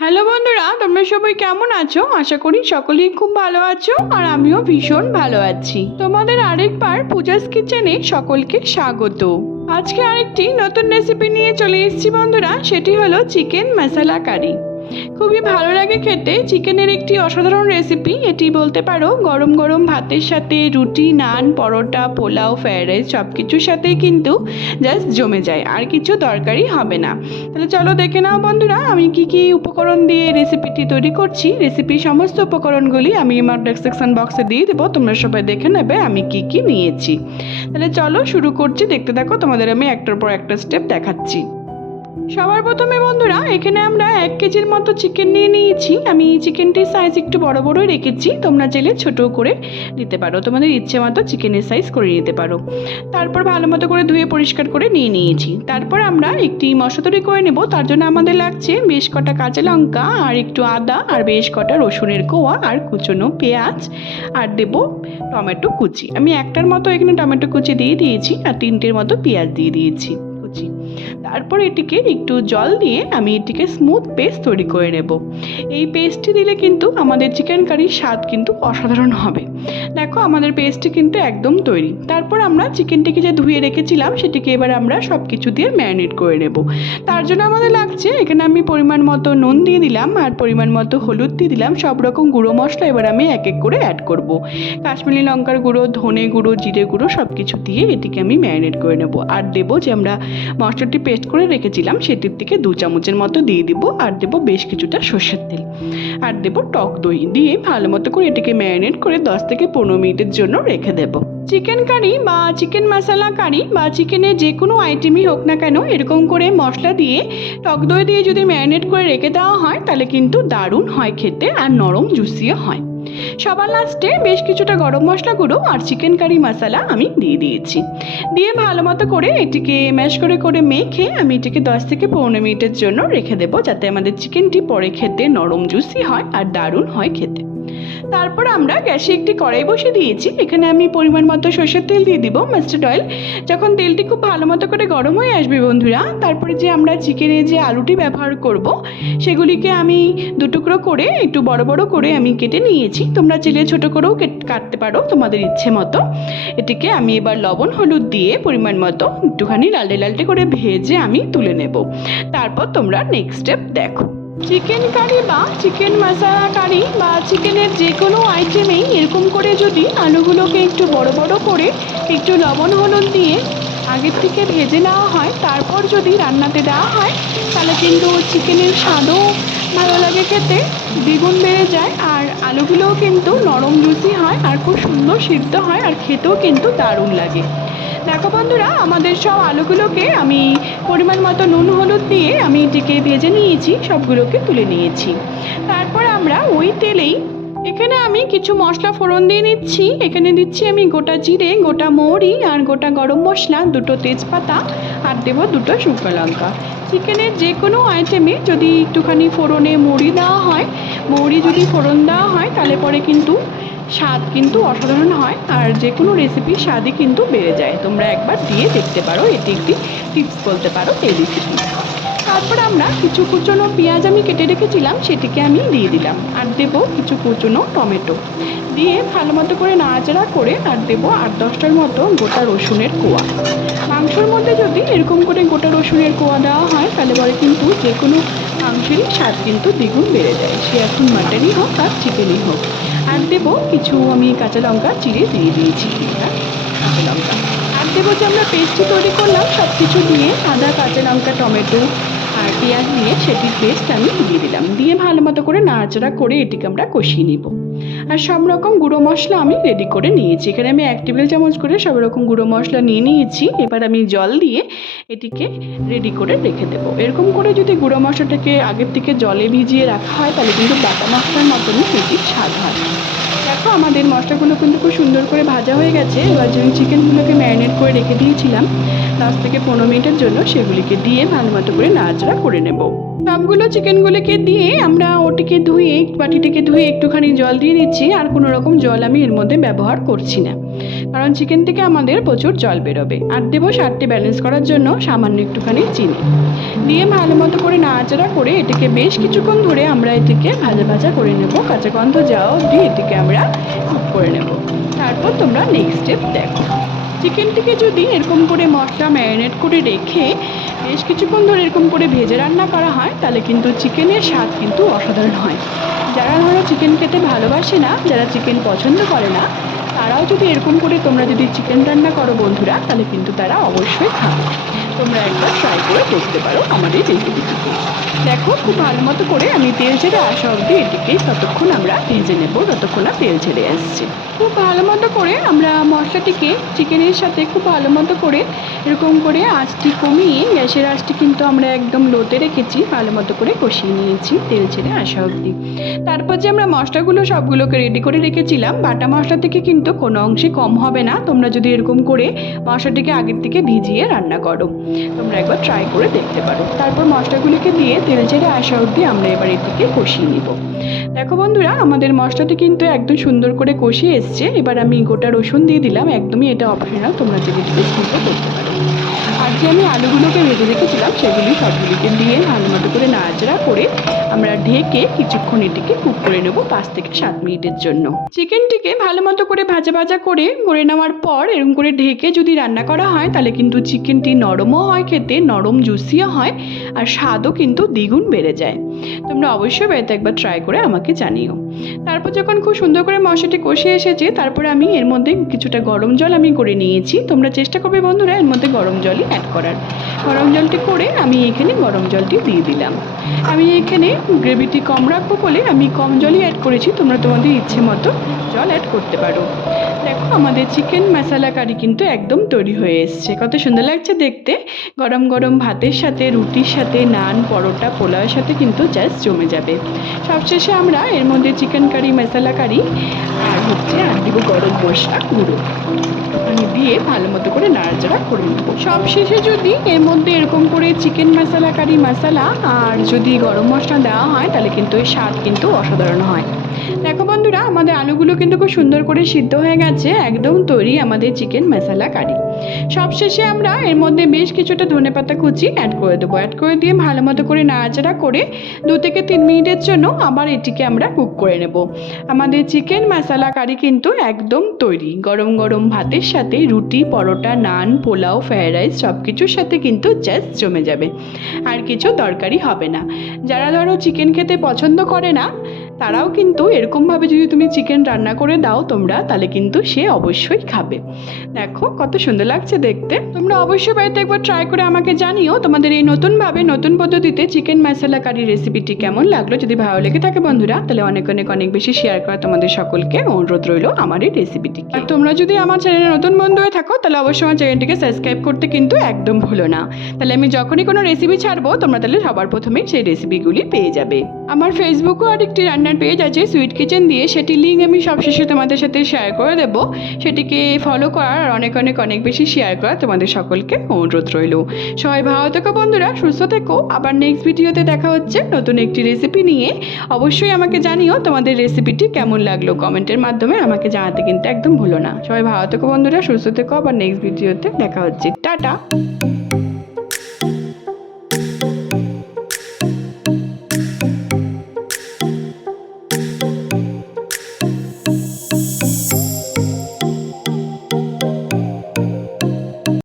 Hello বন্ধুরা, তোমরা সবাই কেমন আছো? আশা করি সকলেই খুব ভালো আছো আর আমিও ভীষণ ভালো আছি। তোমাদের আরেকবার পূজাস কিচেনে সকলকে স্বাগত। আজকে আরেকটি নতুন রেসিপি নিয়ে চলে এসেছি বন্ধুরা, সেটি হলো চিকেন মশলা কারি। খুবই ভালো লাগে খেতে, চিকেনের একটি অসাধারণ রেসিপি এটি বলতে পারো। গরম গরম ভাতের সাথে রুটি, নান, পরোটা, পোলাও, ফ্রাইড রাইস সব কিছুর সাথেই কিন্তু জাস্ট জমে যায়, আর কিছু দরকারই হবে না। তাহলে চলো দেখে নাও বন্ধুরা আমি কি কি উপকরণ দিয়ে রেসিপিটি তৈরি করছি। রেসিপির সমস্ত উপকরণগুলি আমি আমার ডেসক্রিপশন বক্সে দিয়ে দেবো, তোমরা সবাই দেখে নেবে আমি কি কি নিয়েছি। তাহলে চলো শুরু করছি, দেখতে থাকো, তোমাদের আমি একটার পর একটা স্টেপ দেখাচ্ছি। সবার প্রথমে বন্ধুরা এখানে আমরা 1 কেজির মতো চিকেন নিয়ে নিয়েছি। আমি চিকেনটির সাইজ একটু বড় বড়ই রেখেছি, তোমরা চাইলে ছোটো করে নিতে পারো, তোমাদের ইচ্ছে মতো চিকেনের সাইজ করে নিতে পারো। তারপর ভালো মতো করে ধুয়ে পরিষ্কার করে নিয়ে নিয়েছি। তারপর আমরা একটি মশলা তৈরি করে নেব। তার জন্য আমাদের লাগছে বেশ কটা কাঁচা লঙ্কা আর একটু আদা আর বেশ কটা রসুনের কোয়া আর কুচনো পেঁয়াজ আর দেব টমেটো কুচি। আমি একটার মতো এখানে টমেটো কুচি দিয়ে দিয়েছি আর 3টের মতো পেঁয়াজ দিয়ে দিয়েছি কুচি। তারপর এটিকে একটু জল দিয়ে আমি এটিকে স্মুথ পেস্ট তৈরি করে নেব। এই পেস্টটি দিলে কিন্তু আমাদের চিকেন কারির স্বাদ কিন্তু অসাধারণ হবে। দেখো আমাদের পেস্টটি কিন্তু একদম তৈরি। তারপর আমরা চিকেনটিকে যে ধুয়ে রেখেছিলাম সেটিকে এবার আমরা সব কিছু দিয়ে ম্যারিনেট করে নেব। তার জন্য আমাদের লাগছে এখানে আমি পরিমাণ মতো নুন দিয়ে দিলাম আর পরিমাণ মতো হলুদ দিয়ে দিলাম। সব রকম গুঁড়ো মশলা এবার আমি এক এক করে অ্যাড করব। কাশ্মীরি লঙ্কার গুঁড়ো, ধনে গুঁড়ো, জিরে গুঁড়ো সব কিছু দিয়ে এটিকে আমি ম্যারিনেট করে নেব। আর দেবো যে আমরা মশলাটি পেস্ট করে রেখেছিলাম সেটির থেকে 2 চামচের মতো দিয়ে দিব। আর দেবো বেশ কিছুটা সর্ষের তেল আর দেবো টক দই দিয়ে ভালো মতো করে এটিকে ম্যারিনেট করে 10 থেকে 15 মিনিটের জন্য রেখে দেব। চিকেন কারি বা চিকেন মশলা কারি বা চিকেনের যে কোনো আইটেমই হোক না কেন, এরকম করে মশলা দিয়ে টক দই দিয়ে যদি ম্যারিনেট করে রেখে দেওয়া হয় তাহলে কিন্তু দারুণ হয় খেতে আর নরম জুসিও হয়। সবার লাস্টে বেশ কিছুটা গরম মশলা গুঁড়ো আর চিকেন কারি মশলা আমি দিয়ে দিয়েছি। দিয়ে ভালো মতো করে এটিকে ম্যাশ করে করে মেখে আমি এটিকে 10 থেকে 15 মিনিটের জন্য রেখে দেবো, যাতে আমাদের চিকেনটি পরে খেতে নরম জুসি হয় আর দারুণ হয় খেতে। তারপর আমরা গ্যাসে একটি কড়াই বসিয়ে দিয়েছি। এখানে আমি পরিমাণ মতো সরষের তেল দিয়ে দিব, মাস্টার্ড অয়েল। যখন তেলটি খুব ভালো মতো করে গরম হয়ে আসবে বন্ধুরা, তারপরে যে আমরা চিকেনে যে আলুটি ব্যবহার করব সেগুলিকে আমি 2 টুকরো করে একটু বড় বড় করে আমি কেটে নিয়েছি। তোমরা চাইলে ছোটো করেও কাটতে পারো তোমাদের ইচ্ছে মতো। এটিকে আমি এবার লবণ হলুদ দিয়ে পরিমাণ মতো একটুখানি লালটে লালটে করে ভেজে আমি তুলে নেব। তারপর তোমরা নেক্সট স্টেপ দেখো। চিকেন কারি বা চিকেন মশলা কারি বা চিকেনের যে কোনো আইটেমেই এরকম করে যদি আলুগুলোকে একটু বড় বড় করে একটু লবণ হলুদ দিয়ে আগের থেকে ভেজে নেওয়া হয়, তারপর যদি রান্নাতে দেওয়া হয় তাহলে কিন্তু চিকেনের স্বাদও ভালো লাগে খেতে, দ্বিগুণ বেড়ে যায়। আর আলুগুলোও কিন্তু নরম জুসি হয় আর খুব সুন্দর সিদ্ধ হয় আর খেতেও কিন্তু দারুণ লাগে। দেখো বন্ধুরা আমাদের সব আলুগুলোকে আমি পরিমাণ মতো নুন হলুদ দিয়ে আমি এটিকে ভেজে নিয়েছি, সবগুলোকে তুলে নিয়েছি। তারপর আমরা ওই তেলেই এখানে আমি কিছু মশলা ফোড়ন দিয়ে নিচ্ছি। এখানে দিচ্ছি আমি গোটা জিরে, গোটা মৌরি আর গোটা গরম মশলা, 2টো তেজপাতা আর দেবো 2টো শুকনো লঙ্কা। চিকেনের যে কোনো আইটেমে যদি একটুখানি ফোড়নে মৌরি দেওয়া হয়, মৌরি যদি ফোড়ন দেওয়া হয় তাহলে পরে কিন্তু স্বাদ কিন্তু অসাধারণ হয় আর যে কোনো রেসিপির স্বাদই কিন্তু বেড়ে যায়। তোমরা একবার দিয়ে দেখতে পারো, এটি একটি টিপস বলতে পারো এই রেসিপি। তারপর আমরা কিছু কুচনো পেঁয়াজ আমি কেটে রেখেছিলাম সেটিকে আমি দিয়ে দিলাম আর দেবো কিছু কুচনো টমেটো দিয়ে ভালো মতো করে নাড়াচাড়া করে আর দেবো 8-10টার মতো গোটা রসুনের কোয়া। মাংসর মধ্যে যদি এরকম করে গোটা রসুনের কোয়া দেওয়া হয় তাহলে পরে কিন্তু যে কোনো মাংসেরই স্বাদ কিন্তু দ্বিগুণ বেড়ে যায়, সে এখন মাটনই হোক আর চিকেনই হোক। আর দেবো কিছু আমি কাঁচা লঙ্কা চিড়ে দিয়ে দিয়েছি, কাঁচা লঙ্কা। আর দেবো যে আমরা পেস্টটি তৈরি করলাম সব কিছু দিয়ে, আদা, কাঁচা লঙ্কা, টমেটো আর পেঁয়াজ দিয়ে সেটির পেস্ট আমি দিয়ে দিলাম। দিয়ে ভালো মতো করে নাড়াচাড়া করে এটিকে আমরা কষিয়ে নিব। আর সব রকম গুঁড়ো মশলা আমি রেডি করে নিয়েছি। এখানে আমি 1 টেবিল চামচ করে সব রকম গুঁড়ো মশলা নিয়ে নিয়েছি। এবার আমি জল দিয়ে এটিকে রেডি করে রেখে দেবো। এরকম করে যদি গুঁড়ো মশলাটাকে আগের থেকে জলে ভিজিয়ে রাখা হয় তাহলে কিন্তু বাটা মশলার মতনই এটির স্বাদ হয়। দেখো আমাদের মশলাগুলো কিন্তু খুব সুন্দর করে ভাজা হয়ে গেছে। এবার যে চিকেনগুলোকে ম্যারিনেট করে রেখে দিয়েছিলাম 10 থেকে 15 মিনিটের জন্য, সেগুলিকে দিয়ে ভালো মতো করে নাড়াচাড়া করে নেব। সবগুলো চিকেনগুলোকে দিয়ে আমরা ওটিকে ধুয়ে বাটিটিকে ধুয়ে একটুখানি জল দিয়ে দিচ্ছি, আর কোনো রকম জল আমি এর মধ্যে ব্যবহার করছি না, কারণ চিকেন থেকে আমাদের প্রচুর জল বেরোবে। আর দেবো স্বাদটি ব্যালেন্স করার জন্য সামান্য একটুখানি চিনি দিয়ে ভালো মতো করে নাড়াচাড়া করে এটিকে বেশ কিছুক্ষণ ধরে আমরা এটিকে ভাজা ভাজা করে নেব, কাঁচা গন্ধ যাওয়া অবধি এটিকে আমরা কুক করে নেব। তারপর তোমরা নেক্সট স্টেপ দেখো। চিকেনটিকে যদি এরকম করে মশলা ম্যারিনেট করে রেখে বেশ কিছুক্ষণ ধরে এরকম করে ভেজে রান্না করা হয় তাহলে কিন্তু চিকেনের স্বাদ কিন্তু অসাধারণ হয়। যারা ধরো চিকেন খেতে ভালোবাসে না, যারা চিকেন পছন্দ করে না, তারাও যদি এরকম করে তোমরা যদি চিকেন রান্না করো বন্ধুরা, তাহলে কিন্তু তারা অবশ্যই খাবে। তোমরা একবার ট্রাই করে দেখতে পারো আমাদের রেসিপিটিকে। দেখো খুব ভালো মতো করে আমি তেল ছেড়ে আসা অবধি এটিকে ততক্ষণ আমরা ভেজে নেব যতক্ষণ না তেল ছেড়ে আসছে। খুব ভালো মতো করে আমরা মশলাটিকে চিকেনের সাথে খুব ভালো মতো করে এরকম করে আঁচটি কমিয়ে, গ্যাসের আঁচটি কিন্তু আমরা একদম লোতে রেখেছি, ভালো মতো করে কষিয়ে নিয়েছি তেল ছেড়ে আসা অবধি। তারপর যে আমরা মশলাগুলো সবগুলোকে রেডি করে রেখেছিলাম, বাটা মশলা থেকে কিন্তু কোনো অংশে কম হবে না তোমরা যদি এরকম করে মশলাটিকে আগের থেকে ভিজিয়ে রান্না করো। তোমরা একবার ট্রাই করে দেখতে পারো। তারপর মশলাগুলিকে দিয়ে তেল ছেড়ে আসা অবধি আমরা এবার এটিকে কষিয়ে নিব। দেখো বন্ধুরা, আমাদের মশলাটি কিন্তু একদম সুন্দর করে কষিয়ে এসছে। এবার আমি গোটা রসুন দিয়ে দিলাম, একদমই এটা অপশনাল, তোমরা যদি করতে পারো। আর যে আমি আলুগুলোকে ভেজে রেখেছিলাম সেগুলি সবগুলিকে দিয়ে ভালো মতো করে নাড়াচাড়া করে আমরা ঢেকে কিছুক্ষণ এটিকে কুক করে নেব 5 থেকে 7 মিনিটের জন্য। চিকেনটিকে ভালো মতো করে ভাজা ভাজা করে নেওয়ার পর এরকম করে ঢেকে যদি রান্না করা হয় তাহলে কিন্তু চিকেনটি নরমও হয়, খেতে নরম জুসিও হয়, আর স্বাদও কিন্তু দ্বিগুণ বেড়ে যায়। তোমরা অবশ্যই বাড়িতে একবার ট্রাই করে আমাকে জানিও। তারপর যখন খুব সুন্দর করে মশলাটি কষে এসেছে, তারপরে আমি এর মধ্যে কিছুটা গরম জল আমি করে নিয়েছি। তোমরা চেষ্টা করবে বন্ধুরা এর মধ্যে গরম জলই অ্যাড করার। গরম জলটি করে আমি এখানে গরম জলটি দিয়ে দিলাম। আমি এখানে গ্রেভিটি কম রাখবো বলে আমি কম জলই অ্যাড করেছি, তোমরা তোমাদের ইচ্ছে মতো জল অ্যাড করতে পারো। দেখো আমাদের চিকেন মশলা কারি কিন্তু একদম তৈরি হয়ে এসছে। কত সুন্দর লাগছে দেখতে। গরম গরম ভাতের সাথে, রুটির সাথে, নান, পরোটা, পোলাওয়ের সাথে কিন্তু জাস্ট জমে যাবে। সবশেষে আমরা এর মধ্যে চিকেন কারি, মশলা কারি আর আর দিব গরম মশলা গুঁড়ো আমি দিয়ে ভালো মতো করে নাড়াচাড়া করে নেবো। সবশেষে যদি এর মধ্যে এরকম করে চিকেন মশলা কারি মশলা আর যদি গরম মশলা দেওয়া হয় তাহলে কিন্তু এর স্বাদ কিন্তু অসাধারণ হয়। দেখো বন্ধুরা, আমাদের আলুগুলো কিন্তু খুব সুন্দর করে সিদ্ধ হয়ে গেছে, একদম তৈরি আমাদের চিকেন মশলা কারি। সবশেষে আমরা এর মধ্যে বেশ কিছুটা ধনেপাতা কুচি অ্যাড করে দেবো। অ্যাড করে দিয়ে ভালো মতো করে নাড়াচাড়া করে 2 থেকে 3 মিনিটের জন্য আবার এটিকে আমরা কুক করে নেব। আমাদের চিকেন মশলা কারি কিন্তু একদম তৈরি। গরম গরম ভাতের সাথে, রুটি, পরোটা, নান, পোলাও, ফ্রাইড রাইস সব কিছুর সাথে কিন্তু জাস্ট জমে যাবে, আর কিছু দরকারই হবে না। যারা ধরো চিকেন খেতে পছন্দ করে না তারাও কিন্তু এরকমভাবে যদি তুমি চিকেন রান্না করে দাও তোমরা, তাহলে কিন্তু সে অবশ্যই খাবে। দেখো কত সুন্দর লাগছে দেখতে। তোমরা অবশ্যই বাড়িতে একবার ট্রাই করে আমাকে জানিও তোমাদের এই নতুনভাবে নতুন পদ্ধতিতে চিকেন মশলা কারি রেসিপিটি কেমন লাগলো। যদি ভালো লেগে থাকে বন্ধুরা তাহলে অনেক অনেক অনেক বেশি শেয়ার করা তোমাদের সকলকে অনুরোধ রইল আমার এই রেসিপিটিকে। আর তোমরা যদি আমার চ্যানেলে নতুন বন্ধু হয়ে থাকো তাহলে অবশ্যই আমার চ্যানেলটিকে সাবস্ক্রাইব করতে কিন্তু একদম ভুলো না। তাহলে আমি যখনই কোনো রেসিপি ছাড়বো তোমরা তাহলে সবার প্রথমেই সেই রেসিপিগুলি পেয়ে যাবে। আমার ফেসবুকও আরেকটি রান্নার পেজ আছে সুইট কিচেন দিয়ে, সেটি লিঙ্ক আমি সবশেষে তোমাদের সাথে শেয়ার করে দেবো। সেটিকে ফলো করার আর অনেক অনেক অনেক বেশি শেয়ার করা তোমাদের সকলকে অনুরোধ রইল। সবাই ভালো থেকো বন্ধুরা, সুস্থ থেকো। আবার নেক্সট ভিডিওতে দেখা হচ্ছে নতুন একটি রেসিপি নিয়ে। অবশ্যই আমাকে জানিও তোমাদের রেসিপিটি কেমন লাগলো, কমেন্টের মাধ্যমে আমাকে জানাতে কিন্তু একদম ভুলো না। সবাই ভালো থেকো বন্ধুরা, সুস্থ থেকো। আবার নেক্সট ভিডিওতে দেখা হচ্ছে। টাটা।